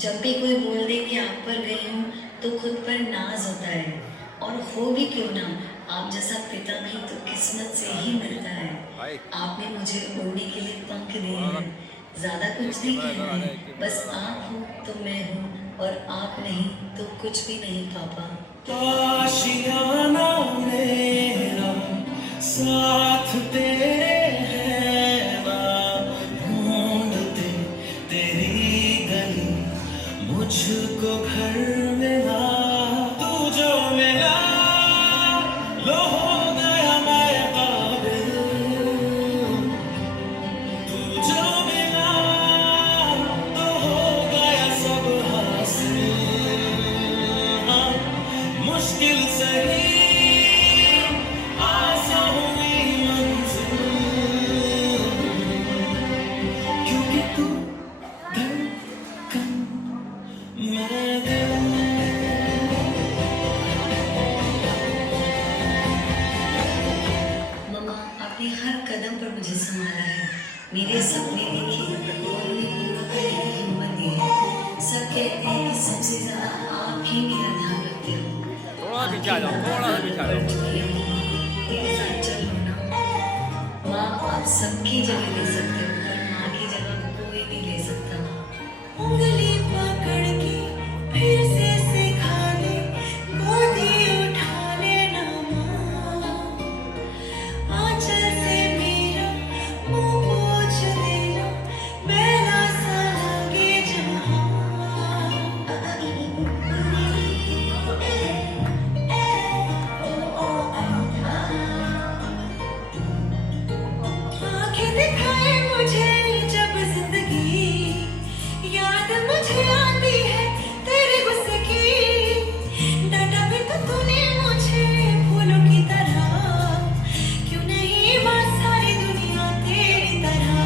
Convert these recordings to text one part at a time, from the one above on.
जब भी कोई बोल दे कि आप पर गई हूँ तो खुद पर नाज होता है। और हो भी क्यों ना, आप जैसा पिता भी तो किस्मत से ही मिलता है। आपने मुझे उड़ने के लिए पंख दिए हैं। ज्यादा कुछ नहीं कहना है, बस आप हो तो मैं हूँ, और आप नहीं तो कुछ भी नहीं पापा। आशियाना मेरा साथ तेरे है ना, ढूंढते तेरी गली मुझको घर मिला। तू जो मिला लो हो गया मैं काबिल। तू जो मिला तो हो गया सब हासिल। हाँ, मुश्किल सही आसान हुई मंजिल, क्योंकि तू धड़कन मैं दिल। मम्मा, आपने हर कदम पर मुझे संभाला है। मेरे सपने देखे और उन्हें पूरा करने की हिम्मत दी है। सब कहते हैं कि सबसे ज्यादा आप ही मेरा ध्यान रखते हो। थोड़ा पीछे आ जाओ, थोड़ा सा पीछे आ जाओ। मेरे साथ चलो ना। माँ आप सबकी जगह ले सकते हो, पर माँ की जगह कोई नहीं ले सकता। उंगली पकड़ के फिर से सिखा दे, गोदी उठा लेना माँ। आंचल से मेरा मुंह पोंछ देना, बेला सा लगे जहाँ। आंखें दिखाए मुझे जब जिंदगी, याद मुझे आती है तेरे गुस्से की। डांटा भी तो तूने मुझे फूलों की तरह, क्यों नहीं माँ सारी दुनिया तेरी तरह।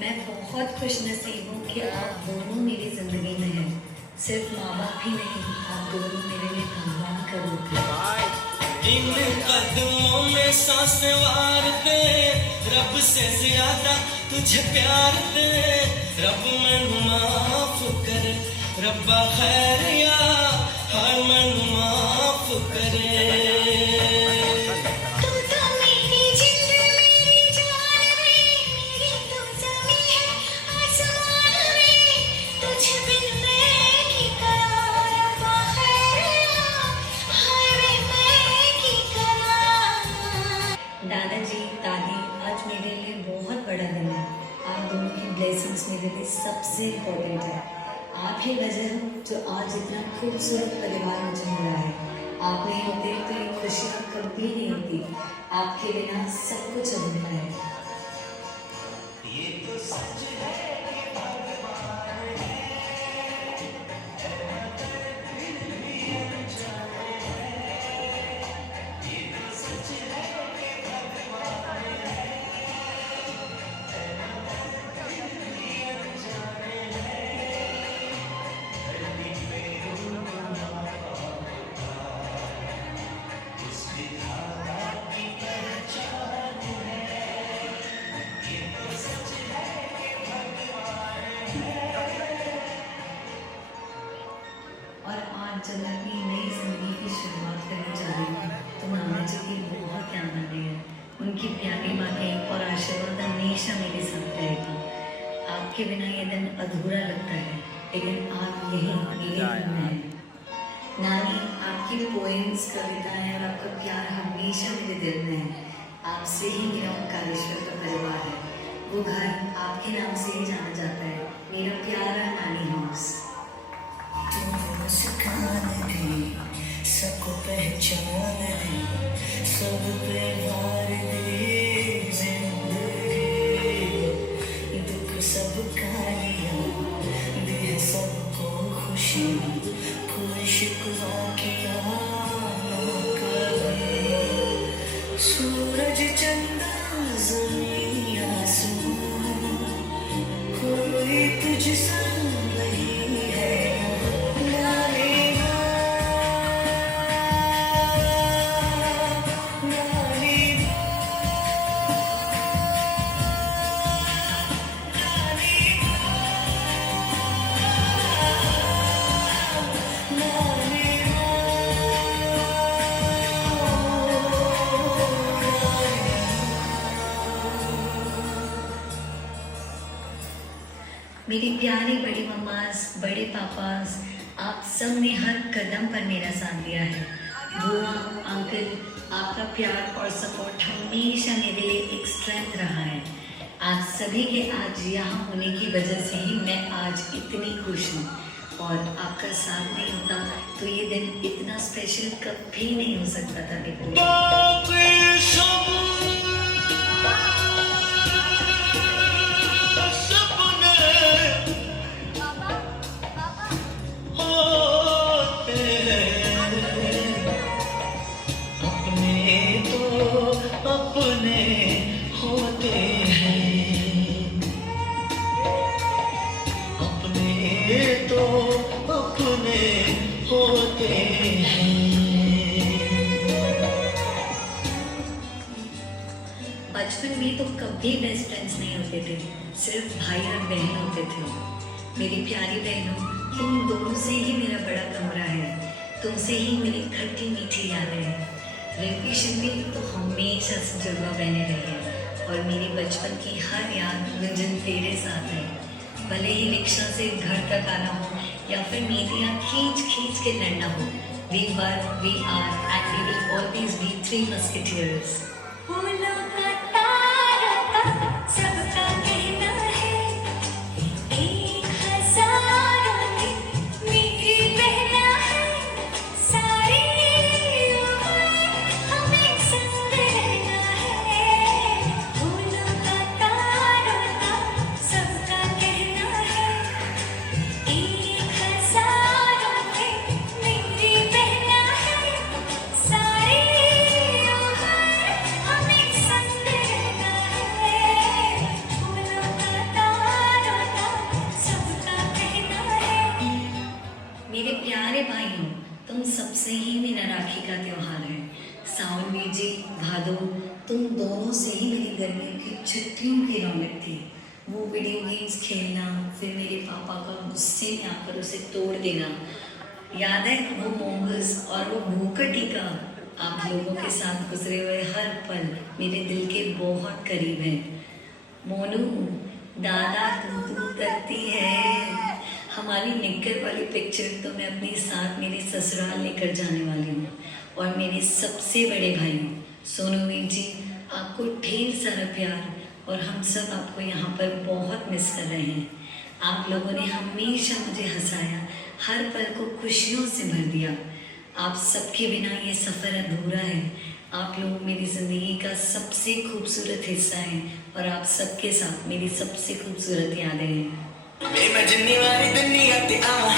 मैं बहुत खुश नसीब हूँ कि आप दोनों मेरी जिंदगी में हैं। सिर्फ माँ बाप ही नहीं, आप दोनों मेरे लिए भगवान का रूप है। इन कदमों में सांस वारते, रब से ज्यादा तुझे प्यार दे। रब मन माफ कर, रब्बा खैर या हर मन माफ करे। तू तो मेरी जिंद मेरी जान में, मेरी तो जमी है आसमान में। तुझे बिन मैं की करा, रब्बा खैर या हाय रे मैं की करा। दादाजी दादी, आज मेरे लिए बहुत बड़ा दिन है। आप दोनों की ब्लेसिंग्स मेरे लिए सबसे इम्पोर्टेंट है। आप ही वजह हो जो आज इतना खूबसूरत परिवार मुझे मिला है। आप नहीं होते तो ये खुशियाँ कभी नहीं होती। आपके बिना सब कुछ अधूरा है। ये तो सच है कि भगवान है, ये तो सच है कि भगवान है। और आज जब मैं अपनी नई जिंदगी की शुरुआत करने जा रही हूँ तो नाना जी की बहुत याद आ रही है। उनकी प्यारी बातें और आशीर्वाद हमेशा मेरे साथ रहेगा। आपके बिना ये दिन अधूरा लगता है, लेकिन आप यही मेरे दिल में हैं। नानी, आपकी पोएम्स, कविताएं और आपका प्यार हमेशा मेरे दिल में है। आपसे ही मेरा ओंकारेश्वर का परिवार है। वो घर आपके नाम से ही जाना जाता है, मेरा प्यारा नानी हाउस। मुस्कान दे, सबको पहचान दे, सब पे वार दे जिंदगी। दुख सबका लिया, दे सबको खुशी, कोई शिकवा किया ना कभी। सूरज चंदा ज़मीं आसमां, कोई तुझसा नहीं है। नानी माँ, नानी माँ, नानी माँ। मेरी प्यारी बड़ी मम्मास, बड़े पापास, आप सब ने हर कदम पर मेरा साथ दिया है। बुआ, अंकल, आपका प्यार और सपोर्ट हमेशा मेरे लिए एक स्ट्रेंथ रहा है। आप सभी के आज यहाँ होने की वजह से ही मैं आज इतनी खुश हूँ, और आपका साथ नहीं होता तो ये दिन इतना स्पेशल कभी नहीं हो सकता था मेरे लिए। अपने होते हैं, अपने तो अपने होते हैं। बचपन में तो कभी बेस्ट फ्रेंड्स नहीं होते थे, सिर्फ भाई और बहन होते थे। मेरी प्यारी बहनों, तुम दोनों से ही मेरा बड़ा कमरा है, तुमसे ही मेरी खट्टी मीठी यादें हैं। वेकेशन में तो हमेशा से जुड़वा बने रही है, और मेरी बचपन की हर याद गुंजन तेरे साथ है। भले ही रिक्शा से घर तक आना हो या फिर नीतियाँ खींच खींच के लड़ना हो, we were, we are and we will always be three musketeers. फूलों का तारा सबका कहना है, एक हज़ारों में मेरी बहना है, सारी उम्र हमें संग रहना है। फूलों का तारा सबका कहना है, एक हज़ारों में मेरी बहना है, सारी उम्र हमें संग रहना है। फूलों का तारा सबका कहना है। मेरे प्यारे भाइयों, तुम सबसे ही मेरा राखी का त्योहार है। सावन बीजी, भादो, तुम दोनों से ही मेरी गर्मियों की छुट्टियों की रौनक थी। वो वीडियो गेम्स खेलना, फिर मेरे पापा का गुस्से में आकर उसे तोड़ देना, याद है वो मोमोज और वो भूकटी का। आप लोगों के साथ गुजरे हुए हर पल मेरे दिल के बहुत करीब है। मोनू, दादा तू करती है। हमारी निक्कर वाली पिक्चर तो मैं अपने साथ मेरे ससुराल लेकर जाने वाली हूँ। और मेरे सबसे बड़े भाई सोनू वीर जी, आपको ढेर सारा प्यार, और हम सब आपको यहाँ पर बहुत मिस कर रहे हैं। आप लोगों ने हमेशा मुझे हंसाया, हर पल को खुशियों से भर दिया। आप सबके बिना ये सफ़र अधूरा है। आप लोग मेरी ज़िंदगी का सबसे खूबसूरत हिस्सा हैं, और आप सबके साथ मेरी सबसे खूबसूरत यादें हैं। मैं जिन्नी वारी दुनिया ते आवा,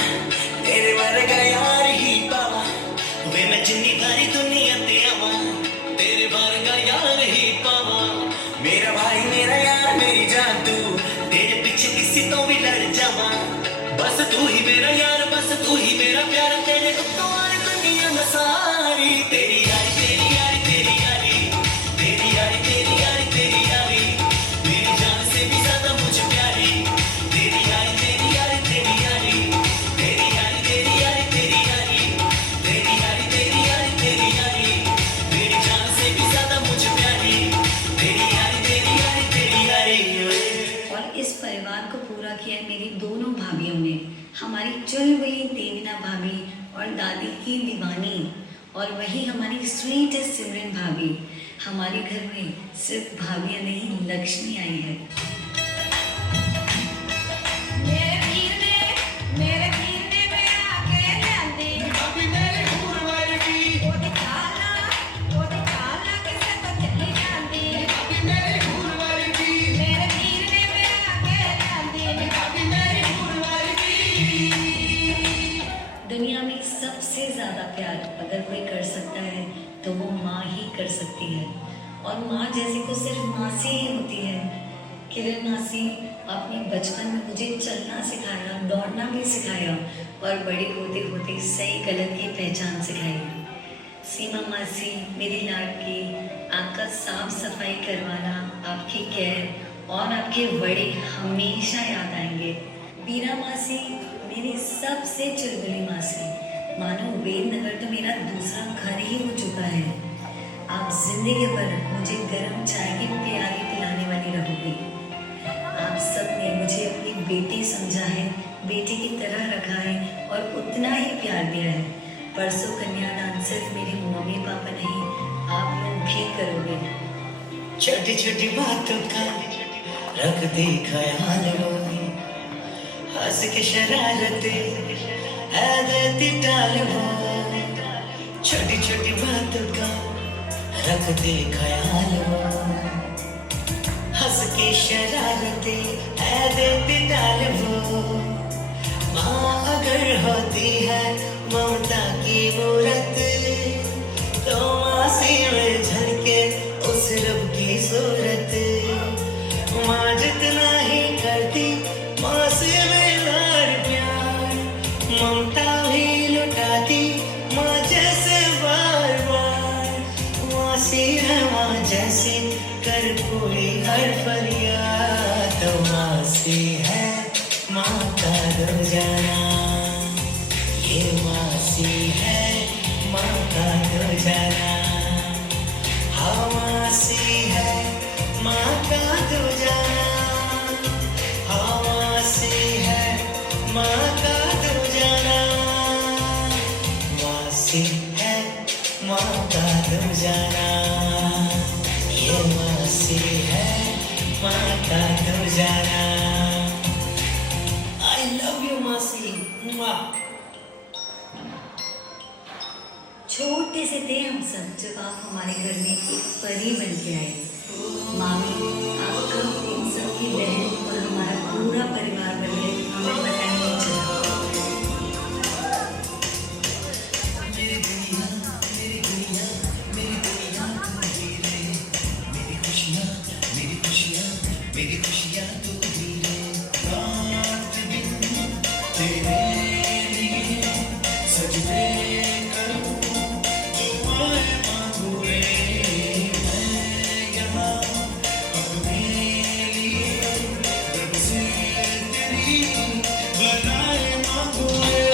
तेरे वर्गा यार ही पावा। वे मैं जिन्नी वारी दुनिया ते आवा, तेरे वर्गा यार ही पावा। मेरा भाई मेरा यार मेरी जान तू, तेरे पीछे किसी तो भी लड़ जावा। बस तू ही मेरा यार, बस तू ही मेरा प्यार, तेरे उत्तों वाली दुनिया में सारी। तेरी यारी तेरी यारी तेरी यारी, तेरी यारी तेरी यारी तेरी यारी, मेरी जान से भी ज्यादा मुझे प्यारी। तेरी यारी तेरी यारी तेरी यारी, तेरी यारी तेरी यारी तेरी यारी, तेरी यारी तेरी यारी तेरी यारी, मेरी जान से भी ज्यादा मुझे प्यारी। तेरी यारी तेरी यारी तेरी यारी। और इस परिवार को पूरा किया मेरी दोनों भाभीयों ने, हमारी चुलबुली देवीना भाभी और दादी की दीवानी, और वही हमारी स्वीटेस्ट सिमरन भाभी। हमारे घर में सिर्फ भाभियाँ नहीं, लक्ष्मी आई है। मेरे वीर ने मेरा के ल्यांदी, अभी मेरे घूर वर्गी, ओदी काला किसे तो चली जांदी। अभी मेरे घूर वर्गी, मेरे वीर ने मेरा के ल्यांदी, अभी मेरे घूर वर्गी। दुनिया में सबसे ज़्यादा प्यार अगर कोई कर सकता है तो वो माँ ही कर सकती है, और माँ जैसी तो सिर्फ माँ से ही होती है। किरण मासी, आपने बचपन में मुझे चलना सिखाया, दौड़ना भी सिखाया, और बड़े होते होते सही गलत की पहचान सिखाई। सीमा मासी, मेरी लाडकी, आपका साफ सफाई करवाना, आपकी केयर और आपके बड़े हमेशा याद आएंगे। बीरा मासी, मेरी सबसे चुलबुली मासी, मानो वेदनगर तो मेरा दूसरा घर ही हो चुका है। आप जिंदगी भर मुझे गर्म चाय की प्याली पिलाने वाली रहोगी। आप सब ने मुझे अपनी बेटी समझ रखा है और उतना ही प्यार दिया है। परसों कन्यादान सिर्फ मेरे मम्मी पापा नहीं, आप लोग भी करोगे। छोटी छोटी बातों का रख दे ख्याल वो, हंस के शरारते है देती टाल वो। छोटी छोटी बातों का रख दे ख्याल वो, हंस के शरारते है देती टाल वो। माँ अगर होती है ममता की मूरत, तो मासी में झलके उस रब की सूरत। माँ जितना ही करती माँ से बेकार प्यार, ममता भी लुटाती माँ जैसे बार बार। मासी है माँ जैसी कर कोई हर फरियाद, तो मासी है माँ का रोजाना। ये मासी है माँ का रोजाना। हाँ मासी है माँ का रोजाना। हाँ मासी है माँ का रोजाना। मासी है माँ का रोजाना। ये मासी है माँ का रोजाना। I love you मासी। छोटे से थे हम सब जब आप हमारे घर में एक परी बन के आए। मामी, आपका इन सब की बहन और हमारा पूरा परिवार बन गए, हमें पता ही नहीं चला। मेरी दुनिया मेरी दुनिया मेरी दुनिया तू ही रहे। मेरी खुशियाँ मेरी खुशियाँ मेरी खुशियाँ तू ही रहे। रात दिन तेरे लिए सजदे करूँ, दुआएं मांगू रे मैं यहाँ अपने लिए। रब से तेरी भलाएं मांगू रे।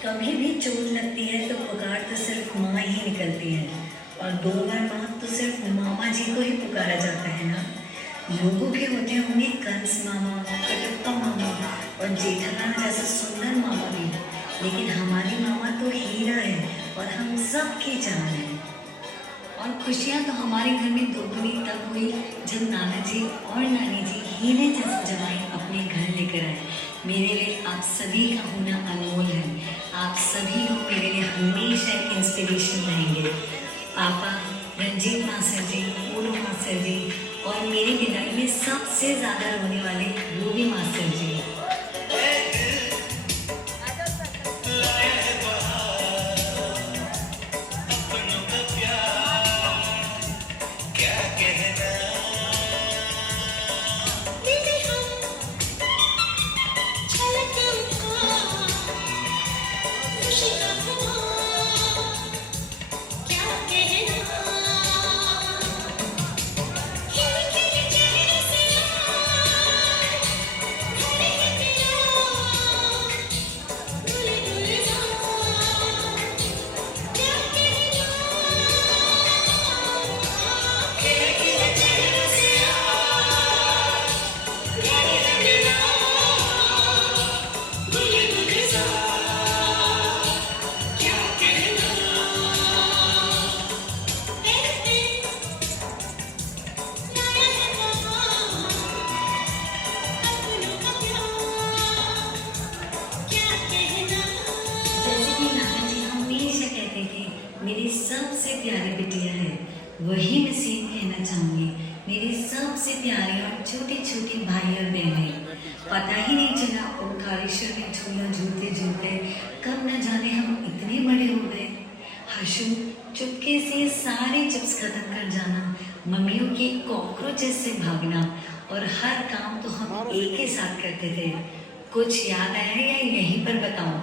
कभी भी चोट लगती है तो पुकार तो सिर्फ माँ ही निकलती है, और 2 बार माँ तो सिर्फ मामा जी को ही पुकारा जाता है ना। लोगों के होते होंगे कंस मामा, कटप्पा मामा और जेठालाल जैसा सुंदर मामा भी, लेकिन हमारी मामा तो हीरा है और हम सबकी जान है। और खुशियाँ तो हमारे घर में दोगुनी तब हुई जब नाना जी और नानी जी हीरे जैसे जवाई अपने घर लेकर आए। मेरे लिए आप सभी का होना अनमोल है। आप सभी लोग मेरे लिए हमेशा एक इंस्पिरेशन रहेंगे। पापा, रंजीत मास्टर जी, पूनम मास्टर जी और मेरी विदाई में सबसे ज़्यादा रोने वाले रूबी मास्टर जी। अपनों का प्यार क्या कहना। दिल हम छलकता खुशी का हुआ क्या कहना। खिलखिल चेहरे से भरे हैं दिया, डुल डुल जा क्या कहना। खिलखिल चेहरे से भरे हैं दिया, डुल डुल जा क्या कहना। तेरे दिल लाया है वहाँ अपनों का प्यार क्या कहना। जैसे कि नाना जी हमेशा कहते थे मेरी सबसे प्यारी बिटिया है, वही मैं सेम कहना चाहूँगी। मेरी सबसे प्यारी और छोटी छोटी भाई और बहनें, पता ही नहीं चला ओंकारेश्वर में झूला झूलते झूलते कब न जाने हम इतने बड़े हो गए। हर्षु, चुपके से सारे चिप्स खत्म कर जाना, मम्मियों की कॉकरोचेस से भागना, और हर काम तो हम एक ही साथ करते थे। कुछ याद आया या यहीं पर बताऊं?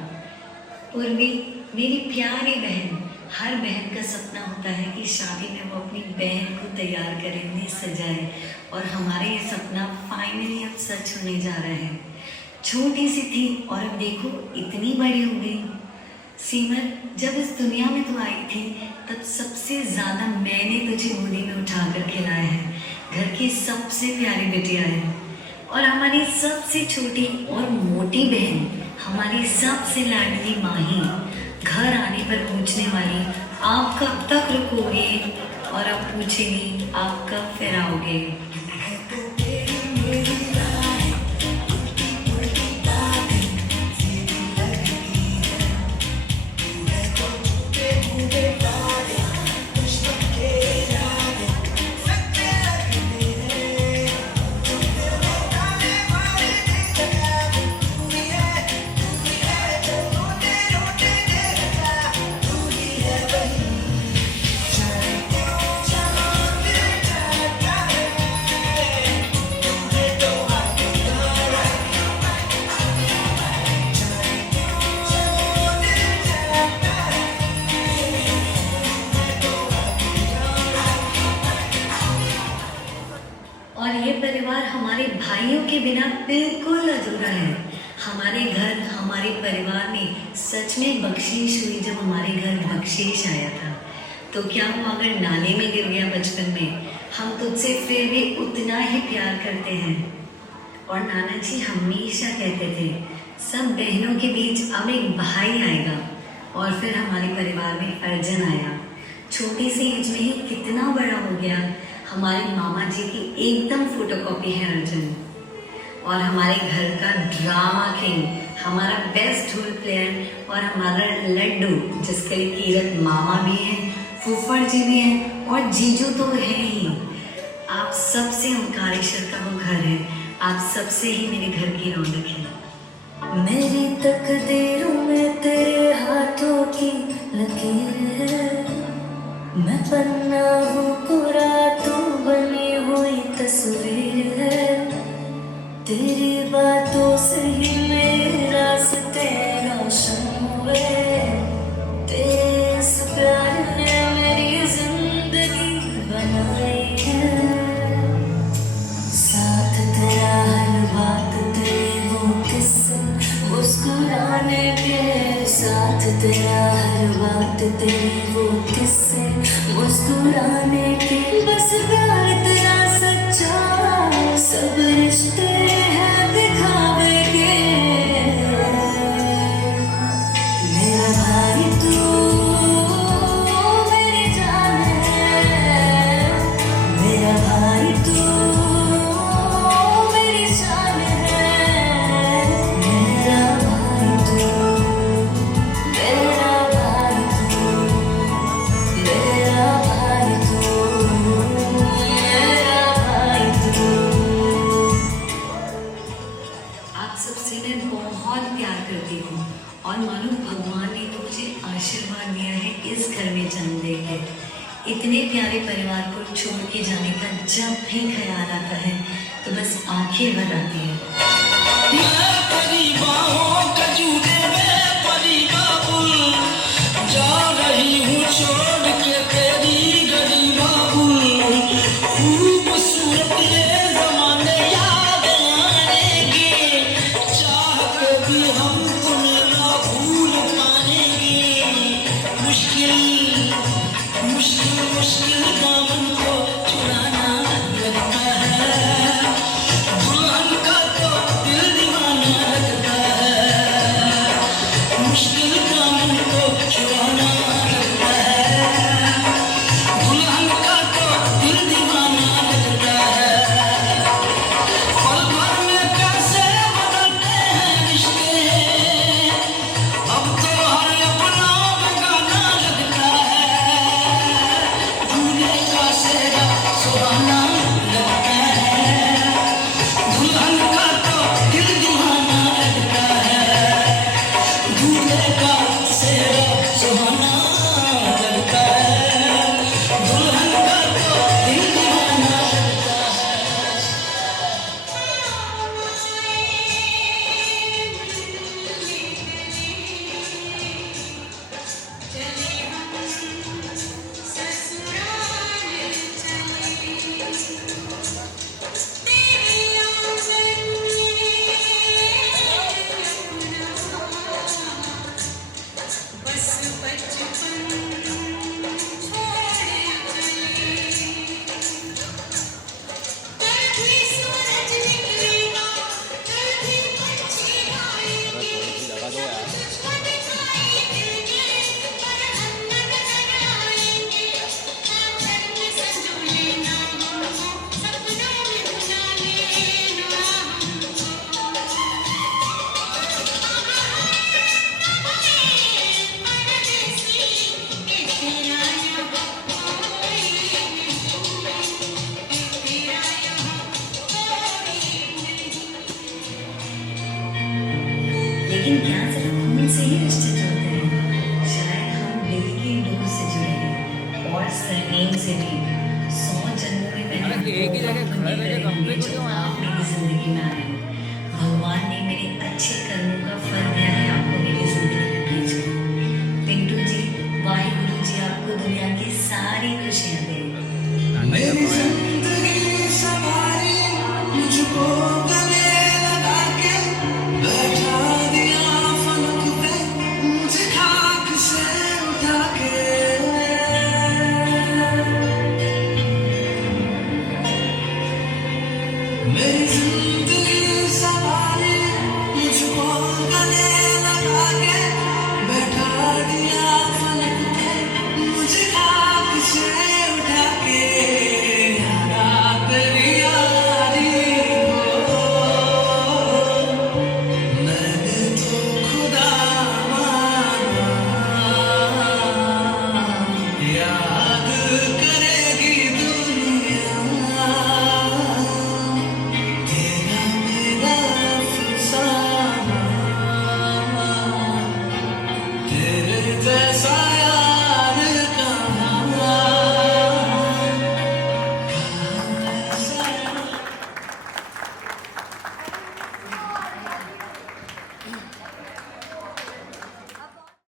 उर्वी, मेरी प्यारी बहन, हर बहन का सपना होता है कि शादी में वो अपनी बहन को तैयार करेंगे, सजाए, और हमारे ये सपना फाइनली अब सच होने जा रहा है। छोटी सी थी और अब देखो इतनी बड़ी हो गई। सीमर, जब इस दुनिया में तू आई थी तब सबसे ज़्यादा मैंने तुझे गोदी में उठाकर खिलाया है। घर की सबसे प्यारी बिटिया है और हमारी सबसे छोटी और मोटी बहन, हमारी सबसे लाडली माही, घर आने पर पूछने वाली आप कब तक रुकोगे, और अब पूछेगी आप कब फिर आओगे। और ये परिवार हमारे भाइयों के बिना बिल्कुल अधूरा है। हमारे घर, हमारे परिवार में सच में बख्शीश हुई जब हमारे घर बख्शीश आया था। तो क्या वो अगर नाले में गिर गया बचपन में, हम तुझसे फिर भी उतना ही प्यार करते हैं। और नाना जी हमेशा कहते थे सब बहनों के बीच अब एक भाई आएगा। और फिर हमारे परिवार में अर्जुन आया। छोटी सी एज में ही कितना बड़ा हो गया। हमारे मामा जी की एकदम फोटोकॉपी है अर्जुन। और हमारे घर का ड्रामा किंग, हमारा बेस्ट ढोल प्लेयर और हमारा लड्डू, जिसके लिए कीरत मामा भी हैं, फूफड़ जी भी हैं और जीजू तो है ही। आप सबसे ओंकारेश्वर का वो घर है। आप सबसे ही मेरे घर की रौनक है। मेरी तकदीरों में तेरे हाथों की लकीर है। मैं पन्ना हूँ कोरा, तू बनी हुई तस्वीर है। तेरी बातों से ही मेरे रास्ते रोशन हुए। तेरे इस प्यार ने मेरी जिंदगी बनाई है। साथ तेरा हर बात, तेरे वो किस्से मुस्कुराने के, साथ तेरा हर बात, तेरे वो किस्से मुस्कुराने के। बस प्यार तेरा सच्चा, सब रिश्ते हैं दिखावे के। मेरा भाई तू मेरी जान है। मेरा भाई तू मेरी जान है। मेरा भाई तू, मेरा भाई तू, मेरा भाई तू, मेरा भाई तू। आप सबसे मैं बहुत प्यार करती हूँ और मानो भगवान ने तो मुझे आशीर्वाद दिया है इस घर में जन्म देके। इतने प्यारे परिवार को छोड़ के जाने का जब भी ख्याल आता है तो बस आंखें भर आती है। मैं तेरी बाहों का जूते में परी बाबुल, जा रही हूँ छोड़ के तेरी गली बाबुल। खूबसूरत ये ज़माने याद आएंगे, चाह के भी हम तुम्हें ना भूल पाएंगे। मुश्किल मुश्किल मुश्किल दामन को चुराना लगता है। दुल्हन का तो दिल दीवाना लगता है। मुश्किल दामन को चुराना लगता है। दुल्हन का तो दिल दीवाना लगता है। पल भर में कैसे बदलते हैं रिश्ते, अब तो हर अपना बेगाना लगता है। दूल्हे का सेहरा सुहाना लगता है। दुल्हन का तो दिल दीवाना लगता है। दूल्हे का सेहरा सुहाना लगता है। दुल्हन का तो दिल दीवाना लगता है। चले हम एक ही जगह खड़े रह के कंप्लीट हो गया आप मेरी जिंदगी में आए हो। भगवान ने मेरे अच्छे कर्मों का फल दिया है आपको मेरी जिंदगी में भेजकर। पिंटू जी, वाहिगुरु जी आपको दुनिया की सारी खुशियां दें। मेरी जिंदगी सवारी मुझको गले लगा के बैठा दिया फलक पे मुझे खाक से उठा के मेरी जिंदगी सवारी मुझको गले लगा के बैठा दिया फलक पे मुझे